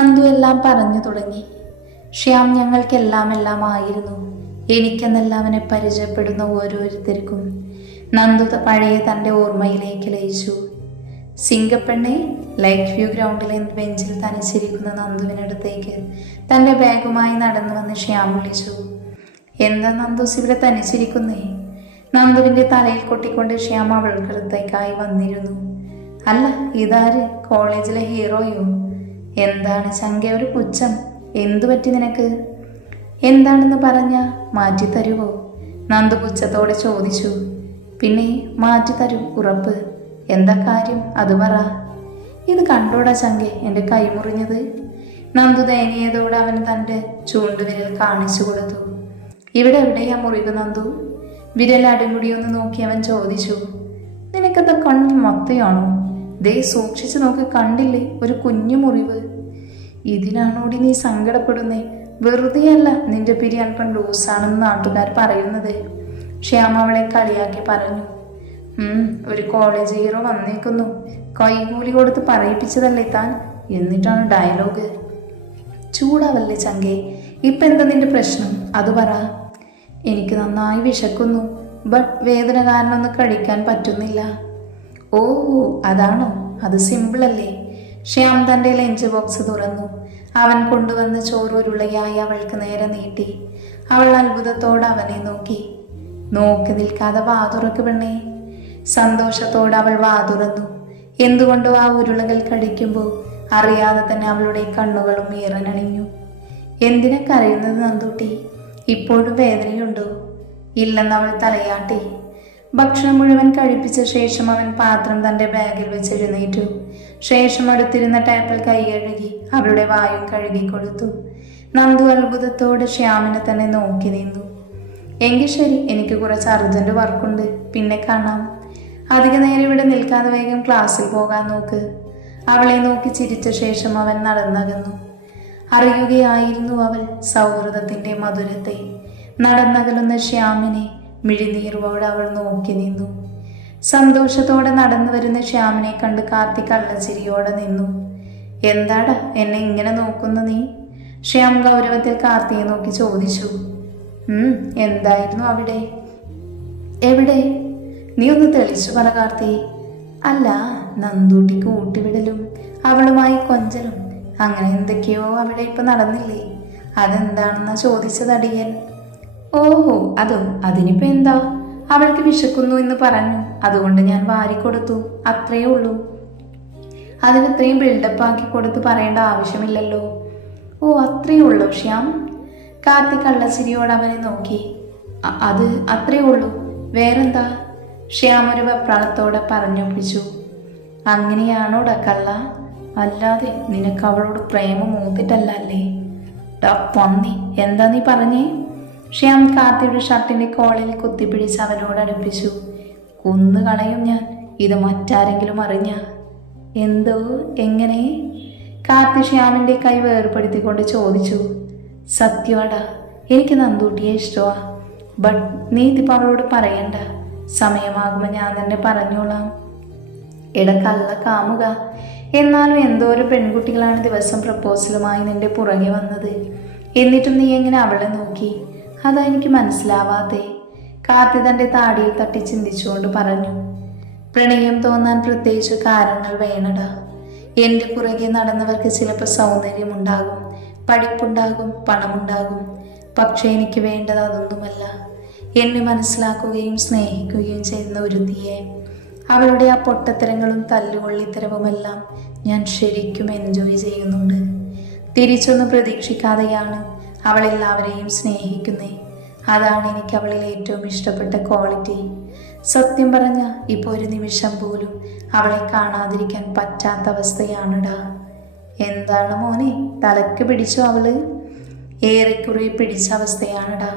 നന്ദു എല്ലാം പറഞ്ഞു തുടങ്ങി. ശ്യാം ഞങ്ങൾക്കെല്ലാം ആയിരുന്നു. എനിക്കെന്നല്ല അവനെ പരിചയപ്പെടുന്ന ഓരോരുത്തർക്കും നന്ദു പഴയ തൻ്റെ ഓർമ്മയിലേക്ക് ലയിച്ചു. സിംഗപ്പെണ്ണെ ലേക്ക് വ്യൂ ഗ്രൗണ്ടിലെ ബെഞ്ചിൽ തനിച്ചിരിക്കുന്ന നന്ദുവിനടുത്തേക്ക് തൻ്റെ ബാഗുമായി നടന്നു വന്ന് ശ്യാം വിളിച്ചു. എന്താ നന്ദൂസ് ഇവിടെ തനിച്ചിരിക്കുന്നേ? നന്ദുവിൻ്റെ തലയിൽ കൊട്ടിക്കൊണ്ട് ശ്യാം അവൾക്കടുത്തേക്കായി വന്നിരുന്നു. അല്ല, ഇതാര്? കോളേജിലെ ഹീറോയോ? എന്താണ് ചങ്ക ഒരു പുച്ഛം? എന്തു പറ്റി നിനക്ക്? എന്താണെന്ന് പറഞ്ഞ മാറ്റിത്തരുവോ? നന്ദു പുച്ഛത്തോടെ ചോദിച്ചു. പിന്നെ മാറ്റിത്തരും, ഉറപ്പ്. എന്താ കാര്യം അത് പറ. ഇത് കണ്ടോടാ ചങ്കെ എൻ്റെ കൈ മുറിഞ്ഞത്. നന്ദു ദയനീയതോടെ അവൻ തൻ്റെ ചൂണ്ടുവിരൽ കാണിച്ചു കൊടുത്തു. ഇവിടെ എവിടെയാ മുറിവ് നന്ദു? വിരൽ അടിമുടിയൊന്ന് നോക്കി അവൻ ചോദിച്ചു. നിനക്കത് കണ്ണിൽ മൊത്തയാണോ? ദേ സൂക്ഷിച്ചു നോക്ക്, കണ്ടില്ലേ ഒരു കുഞ്ഞു മുറിവ്. ഇതിനാണോടി നീ സങ്കടപ്പെടുന്നേ? വെറുതെയല്ല നിന്റെ പിരി അല്പം ലൂസാണെന്ന് നാട്ടുകാർ പറയുന്നത്. ശ്യാമ അവളെ കളിയാക്കി പറഞ്ഞു. ഒരു കോളേജ് ഹീറോ വന്നേക്കുന്നു. കൈകൂലി കൊടുത്ത് പറയിപ്പിച്ചതല്ലേ താൻ, എന്നിട്ടാണ് ഡയലോഗ്. ചൂടാവല്ലേ ചങ്കേ, ഇപ്പം എന്താ നിന്റെ പ്രശ്നം അത് പറ. എനിക്ക് നന്നായി വിശക്കുന്നു, ബട്ട് വേദന കാരണം ഒന്നും കഴിക്കാൻ പറ്റുന്നില്ല. ഓ അതാണോ? അത് സിമ്പിളല്ലേ. ശ്യാം തൻ്റെ ലഞ്ച് ബോക്സ് തുറന്നു. അവൻ കൊണ്ടുവന്ന് ചോറുരുളയായി അവൾക്ക് നേരെ നീട്ടി. അവൾ അത്ഭുതത്തോടെ അവനെ നോക്കി. നോക്കി നിൽക്കാതെ വാതുറക്ക് പെണ്ണേ. സന്തോഷത്തോടെ അവൾ വാതുറന്നു. എന്തുകൊണ്ടോ ആ ഉരുളകൾ കടിക്കുമ്പോൾ അറിയാതെ തന്നെ അവളുടെ കണ്ണുകളും ഈറനണിഞ്ഞു. എന്തിനാ കരയുന്നത് നന്ദൂട്ടി? ഇപ്പോഴും വേദനയുണ്ടോ? ഇല്ലെന്ന് അവൾ തലയാട്ടി. ഭക്ഷണം മുഴുവൻ കഴിപ്പിച്ച ശേഷം അവൻ പാത്രം തൻ്റെ ബാഗിൽ വെച്ച് എഴുന്നേറ്റു. ശേഷം അടുത്തിരുന്ന ടാപ്പിൽ കൈ കഴുകി അവളുടെ വായും കഴുകി കൊടുത്തു. നന്ദു അത്ഭുതത്തോടെ ശ്യാമിനെ തന്നെ നോക്കി നിന്നു. എങ്കിൽ ശരി, എനിക്ക് കുറച്ച് അർജന്റ് വർക്കുണ്ട്, പിന്നെ കാണാം. അധിക നേരം ഇവിടെ നിൽക്കാതെ വേഗം ക്ലാസ്സിൽ പോകാൻ നോക്ക്. അവളെ നോക്കി ചിരിച്ച ശേഷം അവൻ നടന്നകന്നു. അറിയുകയായിരുന്നു അവൾ സൗഹൃദത്തിൻ്റെ മധുരത്തെ. നടന്നകലുന്ന ശ്യാമിനെ മിഴിനീർവോടെ അവൾ നോക്കി നിന്നു. സന്തോഷത്തോടെ നടന്നു വരുന്ന ശ്യാമിനെ കണ്ട് കാർത്തി കള്ളച്ചിരിയോടെ നിന്നു. എന്താടാ എന്നെ ഇങ്ങനെ നോക്കുന്ന നീ? ശ്യാം ഗൗരവത്തിൽ കാർത്തിയെ നോക്കി ചോദിച്ചു. എന്തായിരുന്നു അവിടെ? എവിടെ? നീ ഒന്ന് തെളിച്ചു പറ കാർത്തി. അല്ല, നന്ദൂട്ടിക്ക് ഊട്ടിവിടലും അവളുമായി കൊഞ്ചലും അങ്ങനെ എന്തൊക്കെയോ അവിടെ ഇപ്പൊ നടന്നില്ലേ? അതെന്താണെന്നാ ചോദിച്ചത് അടിയൻ. ഓഹോ അതോ, അതിനിപ്പോ എന്താ? അവൾക്ക് വിശക്കുന്നു എന്ന് പറഞ്ഞു, അതുകൊണ്ട് ഞാൻ വാരിക്കൊടുത്തു, അത്രയേ ഉള്ളൂ. അതിനിത്രയും ബിൽഡപ്പ് ആക്കി കൊടുത്ത് പറയേണ്ട ആവശ്യമില്ലല്ലോ. ഓ അത്രയേ ഉള്ളൂ ശ്യാം? കാർത്തി കള്ളച്ചിരിയോട് അവനെ നോക്കി. അത് അത്രയേ ഉള്ളൂ, വേറെന്താ? ശ്യാം ഒരു വെപ്രാളത്തോടെ പറഞ്ഞൊപ്പിച്ചു. അങ്ങനെയാണോടാ കള്ള? അല്ലാതെ നിനക്ക് അവളോട് പ്രേമം മൂത്തിട്ടല്ലേ? പൊന്നി, എന്താ നീ പറഞ്ഞേ? ശ്യാം കാർത്തിയുടെ ഷർട്ടിന്റെ കോളിൽ കുത്തിപ്പിടിച്ച് അവനോട് അടുപ്പിച്ചു. കൊന്നു കളയും ഞാൻ, ഇത് മറ്റാരെങ്കിലും അറിഞ്ഞ. എന്തോ? എങ്ങനെ? കാർത്തി ശ്യാമിന്റെ കൈ വേർപ്പെടുത്തിക്കൊണ്ട് ചോദിച്ചു. സത്യവാടാ, എനിക്ക് നന്ദൂട്ടിയെ ഇഷ്ടമാ. ബട്ട് നീ ഇതിപ്പോൾ അവളോട് പറയണ്ട. സമയമാകുമ്പോൾ ഞാൻ തന്നെ പറഞ്ഞോളാം. ഇടക്കല്ല കാമുക. എന്നാലും എന്തോരം പെൺകുട്ടികളാണ് ദിവസം പ്രപ്പോസലുമായി നിന്റെ പുറകെ വന്നത്. എന്നിട്ടും നീ എങ്ങനെ അവളെ നോക്കി? അതാ എനിക്ക് മനസ്സിലാവാതെ. കാർത്തി തൻ്റെ താടിയിൽ തട്ടി ചിന്തിച്ചുകൊണ്ട് പറഞ്ഞു. പ്രണയം തോന്നാൻ പ്രത്യേകിച്ച് കാരണങ്ങൾ വേണടാ. എൻ്റെ പുറകെ നടന്നവർക്ക് ചിലപ്പോൾ സൗന്ദര്യമുണ്ടാകും, പഠിപ്പുണ്ടാകും, പണമുണ്ടാകും. പക്ഷെ എനിക്ക് വേണ്ടത് അതൊന്നുമല്ല. എന്നെ മനസ്സിലാക്കുകയും സ്നേഹിക്കുകയും ചെയ്യുന്ന ഒരുത്തിയെ. അവളുടെ ആ പൊട്ടത്തരങ്ങളും തല്ലുകൊള്ളിത്തരവുമെല്ലാം ഞാൻ ശരിക്കും എൻജോയ് ചെയ്യുന്നുണ്ട്. തിരിച്ചൊന്നും പ്രതീക്ഷിക്കാതെയാണ് അവൾ എല്ലാവരെയും സ്നേഹിക്കുന്നത്. അതാണ് എനിക്ക് അവളിൽ ഏറ്റവും ഇഷ്ടപ്പെട്ട ക്വാളിറ്റി. സത്യം പറഞ്ഞ ഇപ്പോൾ ഒരു നിമിഷം പോലും അവളെ കാണാതിരിക്കാൻ പറ്റാത്ത അവസ്ഥയാണിടാ. എന്താണ് മോനെ, തലക്ക് പിടിച്ചോ അവള്? ഏറെക്കുറെ പിടിച്ച അവസ്ഥയാണിടാ,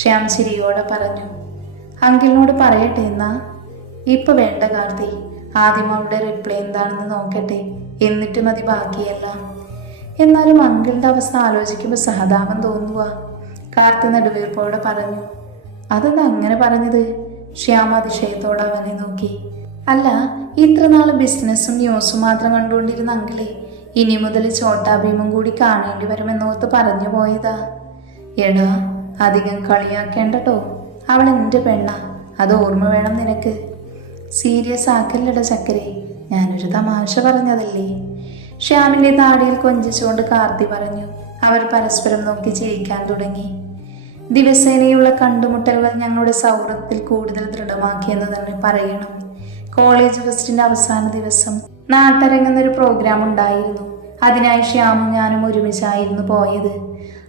ശ്യാം ചിരിയോടെ പറഞ്ഞു. അങ്കിളിനോട് പറയട്ടെ എന്നാ? ഇപ്പൊ വേണ്ട കാർത്തി, ആദ്യം അവളുടെ റിപ്ലൈ എന്താണെന്ന് നോക്കട്ടെ, എന്നിട്ട് മതി ബാക്കിയെല്ലാം. എന്നാലും അങ്കിളിന്റെ അവസ്ഥ ആലോചിക്കുമ്പോൾ സഹതാപം തോന്നുക. കാർത്തി നടുവീർപ്പോടെ പറഞ്ഞു. അതെന്താ അങ്ങനെ പറഞ്ഞത്? ശ്യാം അതിശയത്തോടെ അവനെ നോക്കി. അല്ല, ഇത്ര നാള് ബിസിനസ്സും ന്യൂസും മാത്രം കണ്ടുകൊണ്ടിരുന്ന അങ്കിളെ ഇനി മുതൽ ചോട്ടാ ഭീമും കൂടി കാണേണ്ടി വരുമെന്നോർത്ത് പറഞ്ഞു പോയതാ. എടാ, അധികം കളിയാക്കേണ്ടട്ടോ. അവൾ എൻ്റെ പെണ്ണാ, അത് ഓർമ്മ വേണം നിനക്ക്. സീരിയസ് ആക്കല്ലട ചക്കരെ, ഞാനൊരു തമാശ പറഞ്ഞതല്ലേ. ശ്യാമിൻ്റെ താടിയിൽ കൊഞ്ചിച്ചുകൊണ്ട് കാർത്തി പറഞ്ഞു. അവർ പരസ്പരം നോക്കി ചിരിക്കാൻ തുടങ്ങി. ദിവസേനയുള്ള കണ്ടുമുട്ടലുകൾ ഞങ്ങളുടെ സൗഹൃദത്തിൽ കൂടുതൽ ദൃഢമാക്കിയെന്ന് തന്നെ പറയണം. കോളേജ് ഫെസ്റ്റിന്റെ അവസാന ദിവസം നാട്ടരങ്ങെന്നൊരു പ്രോഗ്രാം ഉണ്ടായിരുന്നു. അതിനായി ശ്യാമും ഞാനും ഒരുമിച്ചായിരുന്നു പോയത്.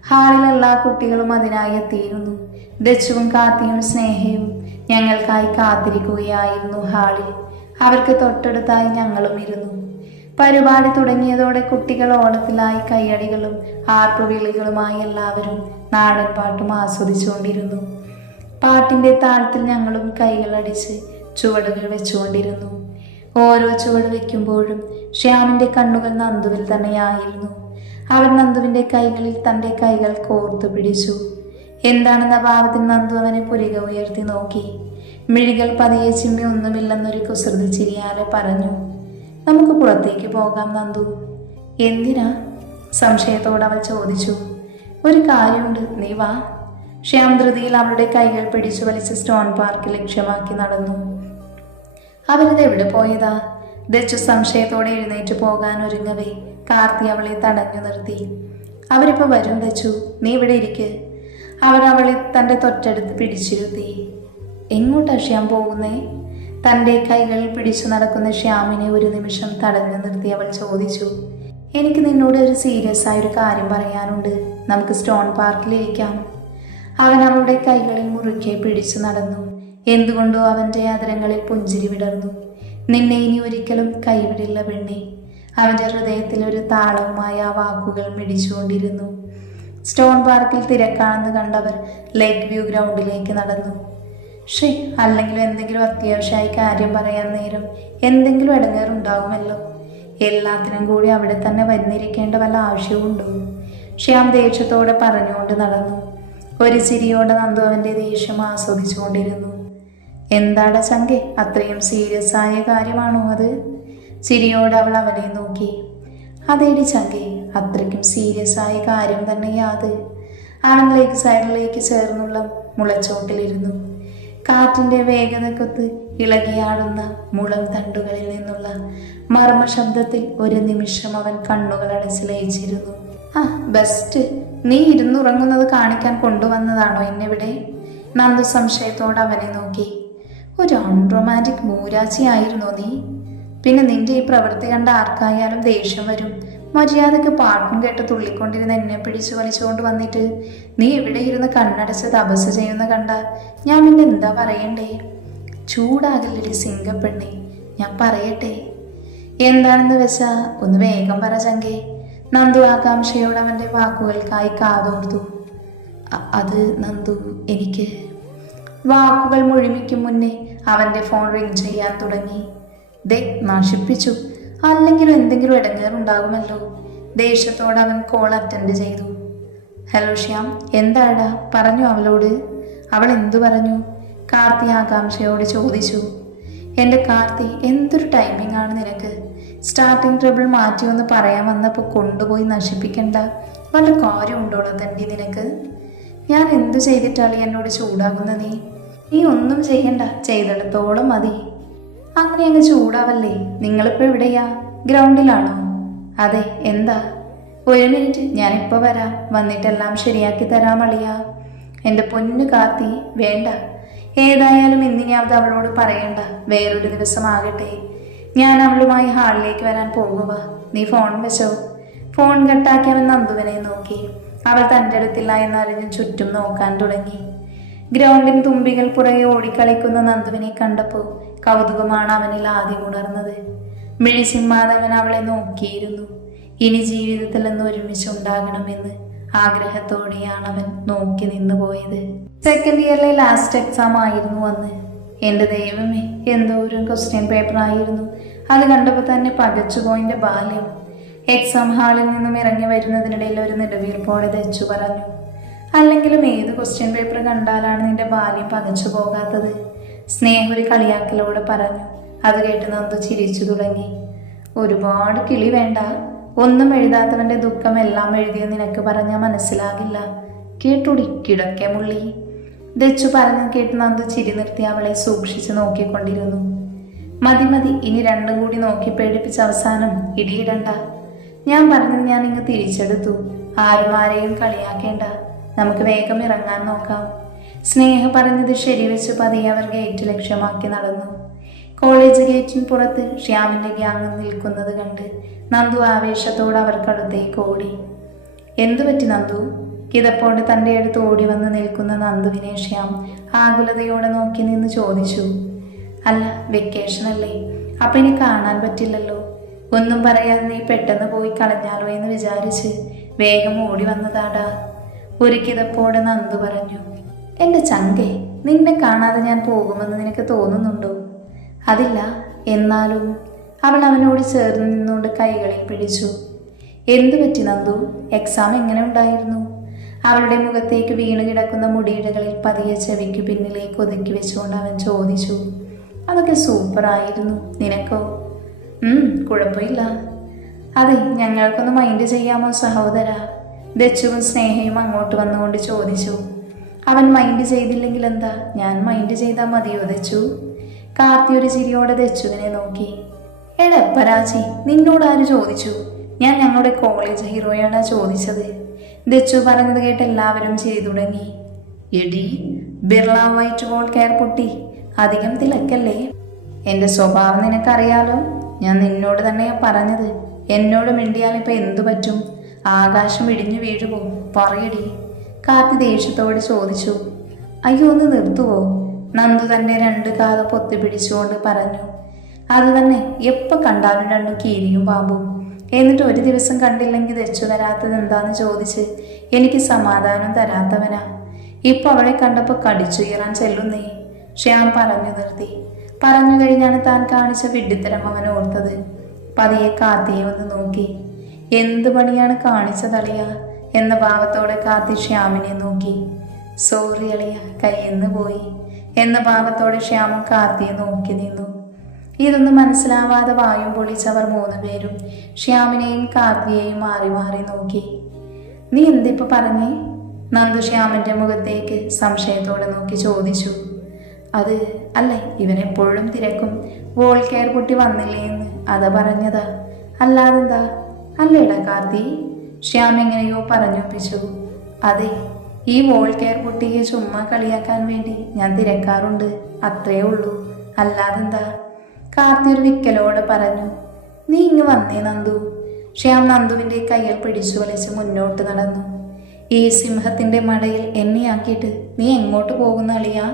ഹാളിൽ എല്ലാ കുട്ടികളും അതിനായി എത്തിയിരുന്നു. ദച്ചുവും കാർത്തിയും സ്നേഹയും ഞങ്ങൾക്കായി കാത്തിരിക്കുകയായിരുന്നു ഹാളിൽ. അവർക്ക് തൊട്ടടുത്തായി ഞങ്ങളും ഇരുന്നു. പരിപാടി തുടങ്ങിയതോടെ കുട്ടികൾ ഓളത്തിലായി കയ്യടികളും ആർപ്പുവിളികളുമായി എല്ലാവരും നാടൻ പാട്ടും ആസ്വദിച്ചുകൊണ്ടിരുന്നു. പാട്ടിന്റെ താളത്തിൽ ഞങ്ങളും കൈകളടിച്ച് ചുവടുകൾ വെച്ചുകൊണ്ടിരുന്നു. ഓരോ ചുവട് വെക്കുമ്പോഴും ശ്യാമിന്റെ കണ്ണുകൾ നന്ദുവിൽ തന്നെയായിരുന്നു. അവൻ നന്ദുവിന്റെ കൈകളിൽ തന്റെ കൈകൾ കോർത്തു പിടിച്ചു. എന്താണെന്ന ഭാവത്തിൽ നന്ദു അവനെ പുരിക ഉയർത്തി നോക്കി. മിഴികൾ പതിയെ ചിമ്മി ഒന്നുമില്ലെന്നൊരു കുസൃതി ചിരിയാലെ പറഞ്ഞു. നമുക്ക് പുറത്തേക്ക് പോകാം നന്ദു. എന്തിനാ? സംശയത്തോടെ അവൾ ചോദിച്ചു. ഒരു കാര്യമുണ്ട്, നീ വാ. ശ്യാം ധൃതിയിൽ അവളുടെ കൈകൾ പിടിച്ചു വലിച്ച് സ്റ്റോൺ പാർക്ക് ലക്ഷ്യമാക്കി നടന്നു. അവരിത് എവിടെ പോയതാ? ദച്ചു സംശയത്തോടെ എഴുന്നേറ്റ് പോകാൻ ഒരുങ്ങവേ കാർത്തി അവളെ തടഞ്ഞു നിർത്തി. അവരിപ്പോ വരും ദച്ചു, നീ ഇവിടെ ഇരിക്ക്. അവളെ തൻ്റെ തൊട്ടടുത്ത് പിടിച്ചിരുത്തി. എങ്ങോട്ടാ ശ്യാം പോകുന്നേ? തൻ്റെ കൈകളിൽ പിടിച്ചു നടക്കുന്ന ശ്യാമിനെ ഒരു നിമിഷം തടഞ്ഞു നിർത്തി അവൾ ചോദിച്ചു. എനിക്ക് നിന്നോട് ഒരു സീരിയസ് ആയൊരു കാര്യം പറയാനുണ്ട്. നമുക്ക് സ്റ്റോൺ പാർക്കിലിരിക്കാം. അവൻ അവളുടെ കൈകളിൽ മുറുക്കെ പിടിച്ചു നടന്നു. എന്തുകൊണ്ടോ അവൻ്റെ അതരങ്ങളിൽ പുഞ്ചിരി വിടർന്നു. നിന്നെ ഇനി ഒരിക്കലും കൈവിടില്ല പെണ്ണെ. അവൻ്റെ ഹൃദയത്തിൽ ഒരു താളവുമായി ആ വാക്കുകൾ മിടിച്ചുകൊണ്ടിരുന്നു. സ്റ്റോൺ പാർക്കിൽ തിരക്കാണെന്ന് കണ്ടവർ ലേക്ക് വ്യൂ ഗ്രൗണ്ടിലേക്ക് നടന്നു. അല്ലെങ്കിൽ എന്തെങ്കിലും അത്യാവശ്യമായി കാര്യം പറയാൻ നേരം എന്തെങ്കിലും ഇടങ്ങേറുണ്ടാവുമല്ലോ. എല്ലാത്തിനും കൂടി അവിടെ തന്നെ വന്നിരിക്കേണ്ട വല്ല ആവശ്യവുമുണ്ടോ? ശ്യാം ദേഷ്യത്തോടെ പറഞ്ഞുകൊണ്ട് നടന്നു. ഒരു ചിരിയോടെ നന്ദു അവൻ്റെ ദേഷ്യം ആസ്വദിച്ചുകൊണ്ടിരുന്നു. എന്താടാ ചങ്കെ, അത്രയും സീരിയസ് ആയ കാര്യമാണോ അത്? ചിരിയോടെ അവൾ അവനെ നോക്കി. അതേടി ചങ്കെ, അത്രയ്ക്കും സീരിയസ് ആയ കാര്യം തന്നെയാ അത്. അവൻ ലേക്ക് സൈഡിലേക്ക് ചേർന്നുള്ള മുളച്ചോട്ടിലിരുന്നു. കാറ്റിന്റെ വേഗതക്കൊത്ത് ഇളകിയാടുന്ന മുളം തണ്ടുകളിൽ നിന്നുള്ള മർമ്മ ശബ്ദത്തിൽ ഒരു നിമിഷം അവൻ കണ്ണുകൾ അടച്ച് ലയിച്ചിരുന്നു. ബെസ്റ്റ്, നീ ഇരുന്നുറങ്ങുന്നത് കാണിക്കാൻ കൊണ്ടുവന്നതാണോ എന്നെവിടെ? നന്ദു സംശയത്തോടെ അവനെ നോക്കി. ഒരു അൺറൊമാൻറ്റിക് മൂരാച്ചിയായിരുന്നോ നീ? പിന്നെ നിന്റെ ഈ പ്രവൃത്തി കണ്ട ആർക്കായാലും ദേഷ്യം വരും. മര്യാദക്ക് പാട്ടും കേട്ട് തുള്ളിക്കൊണ്ടിരുന്ന് എന്നെ പിടിച്ചു വലിച്ചുകൊണ്ട് വന്നിട്ട് നീ ഇവിടെ ഇരുന്ന് കണ്ണടച്ച് തപസ് ചെയ്യുന്ന കണ്ട ഞാൻ പിന്നെ എന്താ പറയണ്ടേ? ചൂടാകല്ലടി സിംഗപ്പെണ്ണേ, ഞാൻ പറയട്ടെ. എന്താണെന്ന് വെച്ചാ ഒന്ന് വേഗം പറ ചങ്കേ. നന്ദു ആകാംക്ഷയോട് അവൻ്റെ വാക്കുകൾക്കായി കാതോർത്തു. അത് നന്ദു, എനിക്ക്. വാക്കുകൾ മുഴുമിക്കും മുന്നേ അവൻ്റെ ഫോൺ റിങ് ചെയ്യാൻ തുടങ്ങി. ദേ നശിപ്പിച്ചു. അല്ലെങ്കിലും എന്തെങ്കിലും ഇടങ്ങേറുണ്ടാകുമല്ലോ. ദേഷ്യത്തോടെ അവൻ കോൾ അറ്റൻഡ് ചെയ്തു. ഹലോ ശ്യാം, എന്താടാ? പറഞ്ഞു അവളോട്. അവൾ എന്തു പറഞ്ഞു? കാർത്തി ആകാംക്ഷയോട് ചോദിച്ചു. എൻ്റെ കാർത്തി, എന്തൊരു ടൈമിംഗ് ആണ് നിനക്ക്. സ്റ്റാർട്ടിങ് ട്രബിൾ മാറ്റിയൊന്ന് പറയാൻ വന്നപ്പോൾ കൊണ്ടുപോയി നശിപ്പിക്കണ്ട. വല്ല കാര്യമുണ്ടോളൂ തണ്ടി നിനക്ക്? ഞാൻ എന്തു ചെയ്തിട്ടാളി എന്നോട് ചൂടാകുന്ന നീ? നീ ഒന്നും ചെയ്യണ്ട, ചെയ്തിടത്തോളം മതി. അങ്ങനെ അങ്ങ് ചൂടാവല്ലേ. നിങ്ങളിപ്പോൾ എവിടെയാ? ഗ്രൗണ്ടിലാണോ? അതെ, എന്താ? ഒരു മിനിറ്റ്, ഞാനിപ്പോൾ വരാം. വന്നിട്ടെല്ലാം ശരിയാക്കി തരാം അളിയാ. എൻ്റെ പൊന്നു കാർത്തി, വേണ്ട. ഏതായാലും ഇന്നിനി അത് അവളോട് പറയണ്ട. വേറൊരു ദിവസമാകട്ടെ. ഞാൻ അവളുമായി ഹാളിലേക്ക് വരാൻ പോകുക. നീ ഫോൺ വെച്ചോ. ഫോൺ കട്ടാക്കി അവൻ നന്ദുവിനെ നോക്കി. അവൾ തൻ്റെ അടുത്തില്ല എന്നറിഞ്ഞ് ചുറ്റും നോക്കാൻ തുടങ്ങി. ഗ്രൗണ്ടിൻ തുമ്പികൾ പുറകെ ഓടിക്കളിക്കുന്ന നന്ദുവിനെ കണ്ടപ്പോൾ കൗതുകമാണ് അവനിൽ ആദ്യം ഉണർന്നത്. മിഴിച്ചിമ്മാതെ അവൻ അവളെ നോക്കിയിരുന്നു. ഇനി ജീവിതത്തിൽ നിന്ന് ഒരുമിച്ചുണ്ടാകണമെന്ന് ആഗ്രഹത്തോടെയാണ് അവൻ നോക്കി നിന്നു പോയത്. സെക്കൻഡ് ഇയറിലെ ലാസ്റ്റ് എക്സാം ആയിരുന്നു അന്ന്. എൻ്റെ ദൈവമേ, എന്തോരം ക്വസ്റ്റ്യൻ പേപ്പർ ആയിരുന്നു. അത് കണ്ടപ്പോൾ തന്നെ പകച്ചുപോയിൻ്റെ ബാല്യം. എക്സാം ഹാളിൽ നിന്നും ഇറങ്ങി വരുന്നതിനിടയിൽ ഒരു നെടുവീർപ്പോടെ ദച്ചു പറഞ്ഞു. അല്ലെങ്കിലും ഏത് ക്വസ്റ്റ്യൻ പേപ്പർ കണ്ടാലാണ് നിന്റെ ബാല്യം പകച്ചു പോകാത്തത്? സ്നേഹ ഒരു കളിയാക്കലോടെ പറഞ്ഞു. അത് കേട്ട് നന്ദു ചിരിച്ചു തുടങ്ങി. ഒരുപാട് കിളി വേണ്ട. ഒന്നും എഴുതാത്തവന്റെ ദുഃഖം എല്ലാം എഴുതിയ നിനക്ക് പറഞ്ഞാൽ മനസ്സിലാകില്ല. കേട്ടുടി കിടക്കെ മുള്ളി. ദച്ചു പറഞ്ഞു കേട്ട് നന്ദു ചിരി നിർത്തി അവളെ സൂക്ഷിച്ച് നോക്കിക്കൊണ്ടിരുന്നു. മതി മതി, ഇനി രണ്ടും കൂടി നോക്കി പേടിപ്പിച്ച അവസാനം ഇടിയിടണ്ട. ഞാൻ പറഞ്ഞത് ഞാൻ ഇങ്ങ് തിരിച്ചെടുത്തു. ആരും ആരെയും കളിയാക്കേണ്ട. നമുക്ക് വേഗം ഇറങ്ങാൻ നോക്കാം. സ്നേഹ പറഞ്ഞത് ശരിവെച്ച് പതിയെ അവർ ഗേറ്റ് ലക്ഷ്യമാക്കി നടന്നു. കോളേജ് ഗേറ്റിന് പുറത്ത് ശ്യാമിന്റെ ഗ്യാങ് നിൽക്കുന്നത് കണ്ട് നന്ദു ആവേശത്തോടെ അവർക്കടുത്തേക്ക് ഓടി. എന്തുപറ്റി നന്ദു? കിതപ്പോണ്ട് തൻ്റെ അടുത്ത് ഓടി വന്ന് നിൽക്കുന്ന നന്ദുവിനെ ശ്യാം ആകുലതയോടെ നോക്കി നിന്ന് ചോദിച്ചു. അല്ല, വെക്കേഷൻ അല്ലേ, അപ്പൊ ഇനി കാണാൻ പറ്റില്ലല്ലോ. ഒന്നും പറയാതെ നീ പെട്ടെന്ന് പോയി കളഞ്ഞാലോ എന്ന് വിചാരിച്ച് വേഗം ഓടി വന്നതാടാ. ഒരു കിതപ്പോടെ നന്ദു പറഞ്ഞു. എൻ്റെ ചങ്കേ, നിന്നെ കാണാതെ ഞാൻ പോകുമെന്ന് നിനക്ക് തോന്നുന്നുണ്ടോ? അതില്ല, എന്നാലും. അവൾ അവനോട് ചേർന്ന് നിന്നുകൊണ്ട് കൈകളിൽ പിടിച്ചു. എന്തു പറ്റി നന്ദു? എക്സാം എങ്ങനെ ഉണ്ടായിരുന്നു? അവളുടെ മുഖത്തേക്ക് വീണ് കിടക്കുന്ന മുടിയിടകളിൽ പതിയെ ചെവിക്ക് പിന്നിലേക്ക് ഒതുക്കി വെച്ചുകൊണ്ട് അവൻ ചോദിച്ചു. അതൊക്കെ സൂപ്പറായിരുന്നു. നിനക്കോ? കുഴപ്പമില്ല. അതെ, ഞങ്ങൾക്കൊന്ന് മൈൻഡ് ചെയ്യാമോ സഹോദര? ദച്ചുവും സ്നേഹയും അങ്ങോട്ട് വന്നുകൊണ്ട് ചോദിച്ചു. അവൻ മൈൻഡ് ചെയ്തില്ലെങ്കിൽ എന്താ, ഞാൻ മൈൻഡ് ചെയ്താൽ മതിയോ ദച്ചു? കാർത്തി ഒരു ചിരിയോടെ ദച്ചുവിനെ നോക്കി. എടപ്പരാജി, നിന്നോട് ആര് ചോദിച്ചു? ഞാൻ ഞങ്ങളുടെ കോളേജ് ഹീറോയാണ് ചോദിച്ചത്. ദച്ചു പറഞ്ഞത് കേട്ട് എല്ലാവരും ചിരി തുടങ്ങി. എടി ബിർള വൈറ്റ് വോൾ കെയർ പൊട്ടി, അധികം തിളക്കല്ലേ. എൻ്റെ സ്വഭാവം നിനക്കറിയാലോ. ഞാൻ നിന്നോട് തന്നെയാ പറഞ്ഞത്. എന്നോട് മിണ്ടിയാൽ ഇപ്പൊ എന്തു പറ്റും? ആകാശം ഇടിഞ്ഞു വീഴുമോ? പറയടി. കാർത്തി ദേഷ്യത്തോട് ചോദിച്ചു. അയ്യോ, ഒന്ന് നിർത്തുവോ? നന്ദു തൻ്റെ രണ്ട് കാത പൊത്തി പിടിച്ചുകൊണ്ട് പറഞ്ഞു. അത് തന്നെ, എപ്പോൾ കണ്ടാലും രണ്ടും കീരിയും പാമ്പും. എന്നിട്ട് ഒരു ദിവസം കണ്ടില്ലെങ്കിൽ ദച്ചു തരാത്തത് എന്താന്ന് ചോദിച്ച് എനിക്ക് സമാധാനം തരാത്തവനാ. ഇപ്പൊ അവളെ കണ്ടപ്പോൾ കടിച്ചുയറാൻ ചെല്ലുന്നേ. ശ്യാം പറഞ്ഞു നിർത്തി. പറഞ്ഞു കഴിഞ്ഞാണ് താൻ കാണിച്ച വിഡ്ഢിത്തരം അവൻ ഓർത്തത്. പതിയെ കാർത്തിയെ ഒന്ന് നോക്കി. എന്ത് പണിയാണ് കാണിച്ചതളിയ എന്ന ഭാവത്തോടെ കാർത്തി ശ്യാമിനെ നോക്കി. സോറി അളിയ, കയ്യെന്ന് പോയി എന്ന ഭാവത്തോടെ ശ്യാമും കാർത്തിയെ നോക്കി നിന്നു. ഇതൊന്നും മനസ്സിലാവാതെ വായും പൊളിച്ചവർ മൂന്നുപേരും ശ്യാമിനെയും കാർത്തിയെയും മാറി മാറി നോക്കി. നീ എന്തിപ്പോ പറഞ്ഞേ? നന്ദു ശ്യാമിന്റെ മുഖത്തേക്ക് സംശയത്തോടെ നോക്കി ചോദിച്ചു. അത് അല്ലേ, ഇവനെപ്പോഴും തിരക്കും. വോൾ കെയർ കുട്ടി വന്നില്ലേ എന്ന് അതാ പറഞ്ഞതാ. അല്ലാതെന്താ? അല്ലേടാ കാർത്തി? ശ്യാം എങ്ങനെയോ പറഞ്ഞൊപ്പിച്ചു. അതെ, ഈ വോൾ കെയർ കുട്ടിയെ ചുമ്മാ കളിയാക്കാൻ വേണ്ടി ഞാൻ തിരക്കാറുണ്ട്, അത്രേ ഉള്ളൂ. അല്ലാതെന്താ? കാർത്തി ഒരു വിക്കലോടെ പറഞ്ഞു. നീ ഇങ്ങ് വന്നേ നന്ദു. ശ്യാം നന്ദുവിൻ്റെ കയ്യിൽ പിടിച്ചു വലിച്ച് മുന്നോട്ട് നടന്നു. ഈ സിംഹത്തിന്റെ മടയിൽ എന്നെ ആക്കിയിട്ട് നീ എങ്ങോട്ട് പോകുന്ന അളിയാ?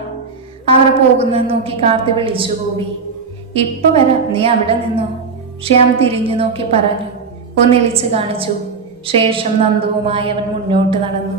അവർ പോകുന്നത് നോക്കി കാർത്തി വിളിച്ചു കൂവി. ഇപ്പൊ വരാം, നീ അവിടെ നിന്നോ. ശ്യാം തിരിഞ്ഞു നോക്കി പറഞ്ഞു. ഒന്നിളിച്ച് കാണിച്ചു. ശേഷം നന്ദുവുമായി അവൻ മുന്നോട്ട് നടന്നു.